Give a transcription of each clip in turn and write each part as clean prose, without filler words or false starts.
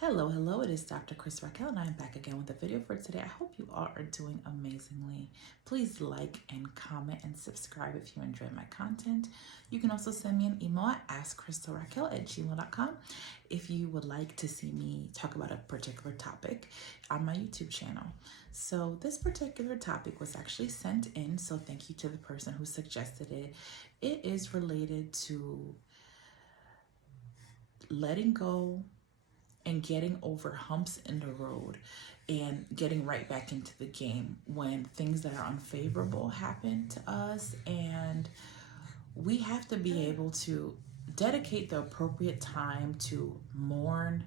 Hello, it is Dr. Askkrystalracquel and I am back again with a video for today. I hope you all are doing amazingly. Please like and comment and subscribe if you enjoy my content. You can also send me an email at askkrystalracquel@gmail.com if you would like to see me talk about a particular topic on my YouTube channel. So this particular topic was actually sent in, so thank you to the person who suggested it. It is related to letting go and getting over humps in the road and getting right back into the game when things that are unfavorable happen to us. And we have to be able to dedicate the appropriate time to mourn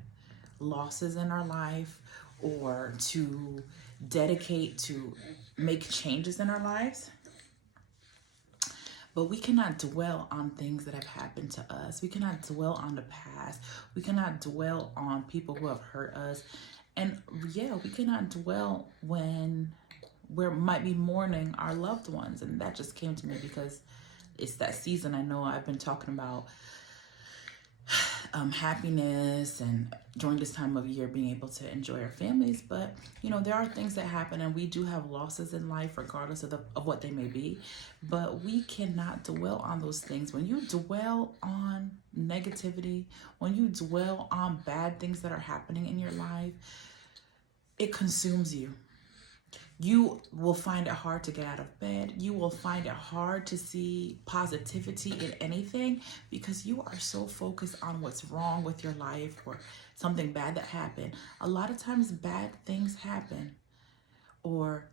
losses in our life or to dedicate to make changes in our lives. But we cannot dwell on things that have happened to us. We cannot dwell on the past. We cannot dwell on people who have hurt us. And yeah, we cannot dwell when we might be mourning our loved ones. And that just came to me because it's that season. I know I've been talking about happiness and during this time of year being able to enjoy our families, but you know, there are things that happen and we do have losses in life regardless of what they may be, but we cannot dwell on those things. When you dwell on negativity, when you dwell on bad things that are happening in your life, it consumes you. You will find it hard to get out of bed. You will find it hard to see positivity in anything because you are so focused on what's wrong with your life or something bad that happened. A lot of times bad things happen, or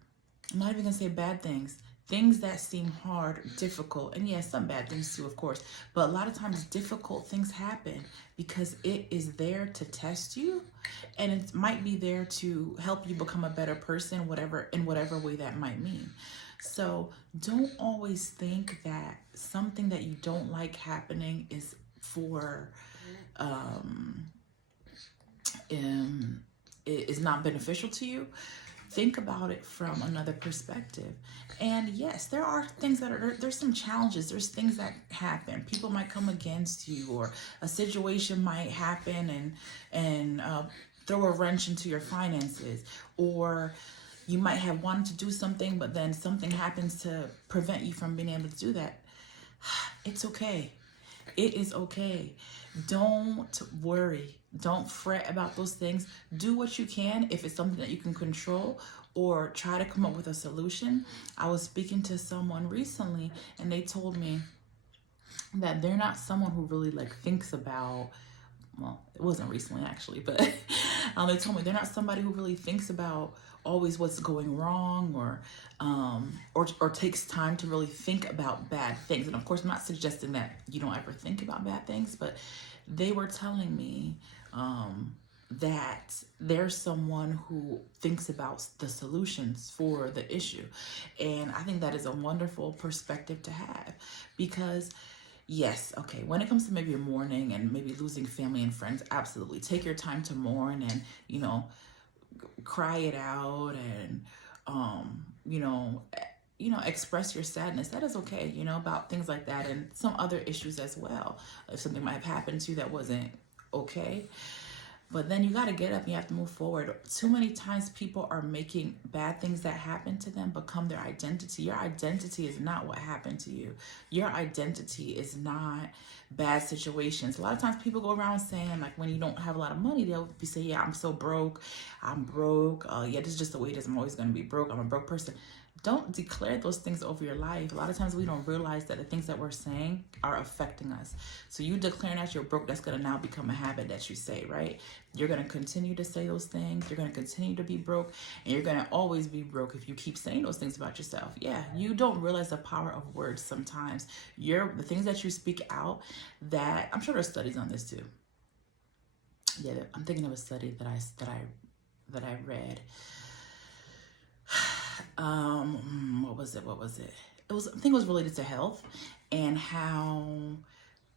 I'm not even gonna say bad things that seem hard, difficult, and yes, some bad things too, of course, but a lot of times difficult things happen because it is there to test you, and it might be there to help you become a better person, in whatever way that might mean. So don't always think that something that you don't like happening is for is not beneficial to you. Think about it from another perspective. And yes, there are things there's some challenges. There's things that happen. People might come against you, or a situation might happen and throw a wrench into your finances, or you might have wanted to do something, but then something happens to prevent you from being able to do that. It's okay. It is okay. Don't worry. Don't fret about those things. Do what you can if it's something that you can control, or try to come up with a solution. I was speaking to someone recently and they told me that they're not someone who really thinks about, well, it wasn't recently actually, but they told me they're not somebody who really thinks about always what's going wrong, or takes time to really think about bad things. And of course, I'm not suggesting that you don't ever think about bad things, but they were telling me that there's someone who thinks about the solutions for the issue. And I think that is a wonderful perspective to have, because yes, okay, when it comes to maybe mourning and maybe losing family and friends, absolutely take your time to mourn and, you know, cry it out and, express your sadness. That is okay, about things like that and some other issues as well. If something might have happened to you that wasn't okay, but then you got to get up and you have to move forward. Too many times people are making bad things that happen to them become their identity. Your identity is not what happened to you. Your identity is not bad situations. A lot of times people go around saying, when you don't have a lot of money, they'll be saying, yeah, I'm so broke. I'm broke. Yeah, this is just the way it is. I'm always going to be broke. I'm a broke person. Don't declare those things over your life. A lot of times we don't realize that the things that we're saying are affecting us. So you declaring that you're broke, that's going to now become a habit that you say, right? You're going to continue to say those things. You're going to continue to be broke, and you're going to always be broke if you keep saying those things about yourself. Yeah, you don't realize the power of words sometimes. The things that you speak out, that I'm sure there's studies on this too. Yeah, I'm thinking of a study that I read. What was it? I think it was related to health and how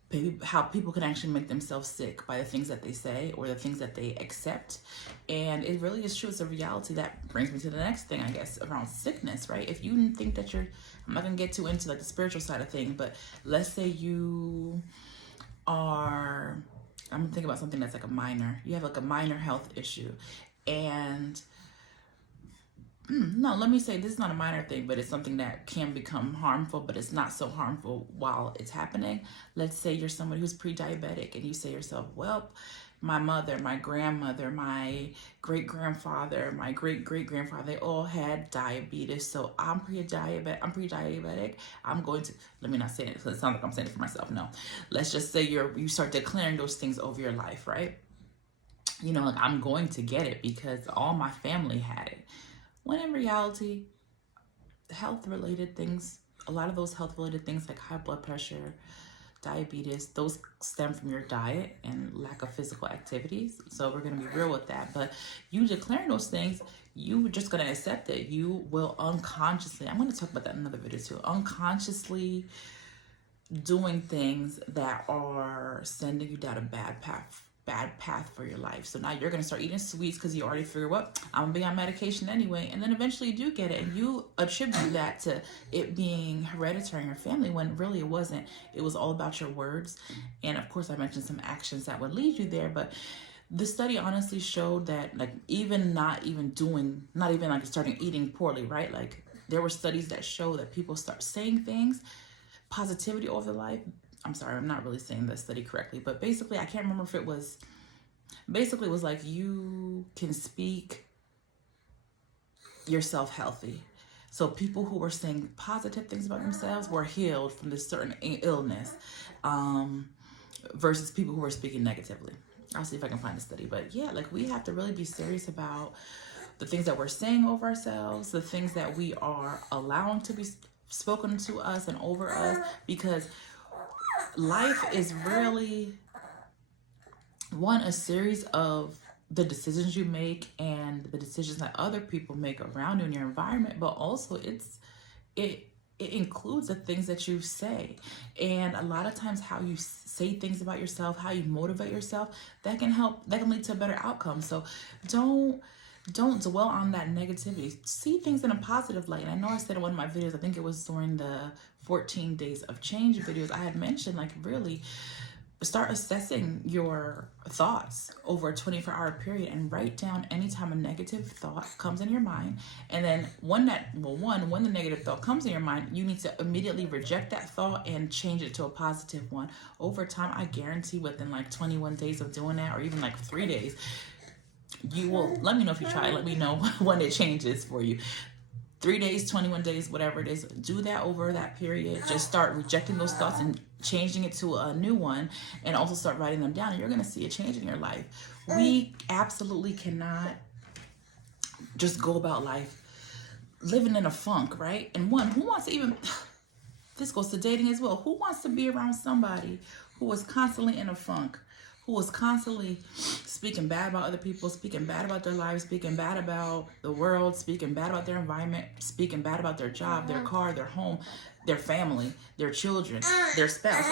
people can actually make themselves sick by the things that they say or the things that they accept. And it really is true. It's a reality. That brings me to the next thing, I guess, around sickness, right? If you think that I'm not gonna get too into the spiritual side of things, but let's say you are I'm thinking about something that's like a minor. You have like a minor health issue. And no, let me say this is not a minor thing, but it's something that can become harmful, but it's not so harmful while it's happening. Let's say you're somebody who's pre-diabetic and you say to yourself, well, my mother, my grandmother, my great-grandfather, my great-great-grandfather, they all had diabetes. So I'm pre-diabetic. I'm going to, let me not say it because it sounds like I'm saying it for myself. No, let's just say you start declaring those things over your life, right? You know, like I'm going to get it because all my family had it. When in reality, health-related things, a lot of those health-related things like high blood pressure, diabetes, those stem from your diet and lack of physical activities. So we're going to be real with that. But you declaring those things, you just going to accept it. You will unconsciously, I'm going to talk about that in another video too, unconsciously doing things that are sending you down a bad path for your life. So now you're going to start eating sweets because you already figured, well, I'm going to be on medication anyway. And then eventually you do get it. And you attribute that to it being hereditary in your family when really it wasn't. It was all about your words. And of course, I mentioned some actions that would lead you there. But the study honestly showed that like not even like starting eating poorly, right? Like there were studies that show that people start saying things, positivity over their life. I'm sorry, I'm not really saying the study correctly, but basically, I can't remember if it was, basically it was like you can speak yourself healthy. So people who were saying positive things about themselves were healed from this certain illness versus people who were speaking negatively. I'll see if I can find the study, but yeah, like we have to really be serious about the things that we're saying over ourselves, the things that we are allowing to be spoken to us and over us, because life is really a series of the decisions you make and the decisions that other people make around you in your environment, but also it includes the things that you say. And a lot of times how you say things about yourself, how you motivate yourself, that can lead to a better outcome. So don't dwell on that negativity. See things in a positive light. And I know I said in one of my videos, I think it was during the 14 days of change videos, I had mentioned like really start assessing your thoughts over a 24-hour period and write down anytime a negative thought comes in your mind. And then when the negative thought comes in your mind, you need to immediately reject that thought and change it to a positive one. Over time, I guarantee within like 21 days of doing that, or even like 3 days, you will, let me know if you try, let me know when it changes for you. 3 days, 21 days, whatever it is, do that over that period. Just start rejecting those thoughts and changing it to a new one, and also start writing them down. And you're going to see a change in your life. We absolutely cannot just go about life living in a funk, right? And who wants to even, this goes to dating as well. Who wants to be around somebody who is constantly in a funk? Who is constantly speaking bad about other people, speaking bad about their lives, speaking bad about the world, speaking bad about their environment, speaking bad about their job, their car, their home, their family, their children, their spouse.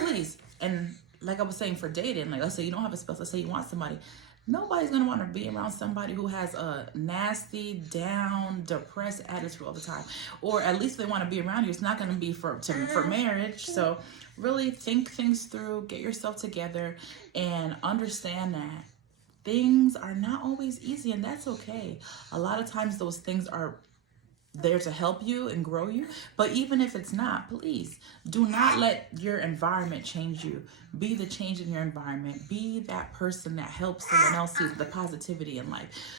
Please. And like I was saying for dating, like let's say you don't have a spouse, let's say you want somebody. Nobody's going to want to be around somebody who has a nasty, down, depressed attitude all the time. Or at least they want to be around you. It's not going to be for marriage. So really think things through, get yourself together, and understand that things are not always easy, and that's okay. A lot of times those things are there to help you and grow you. But even if it's not, please do not let your environment change you. Be the change in your environment. Be that person that helps someone else see the positivity in life.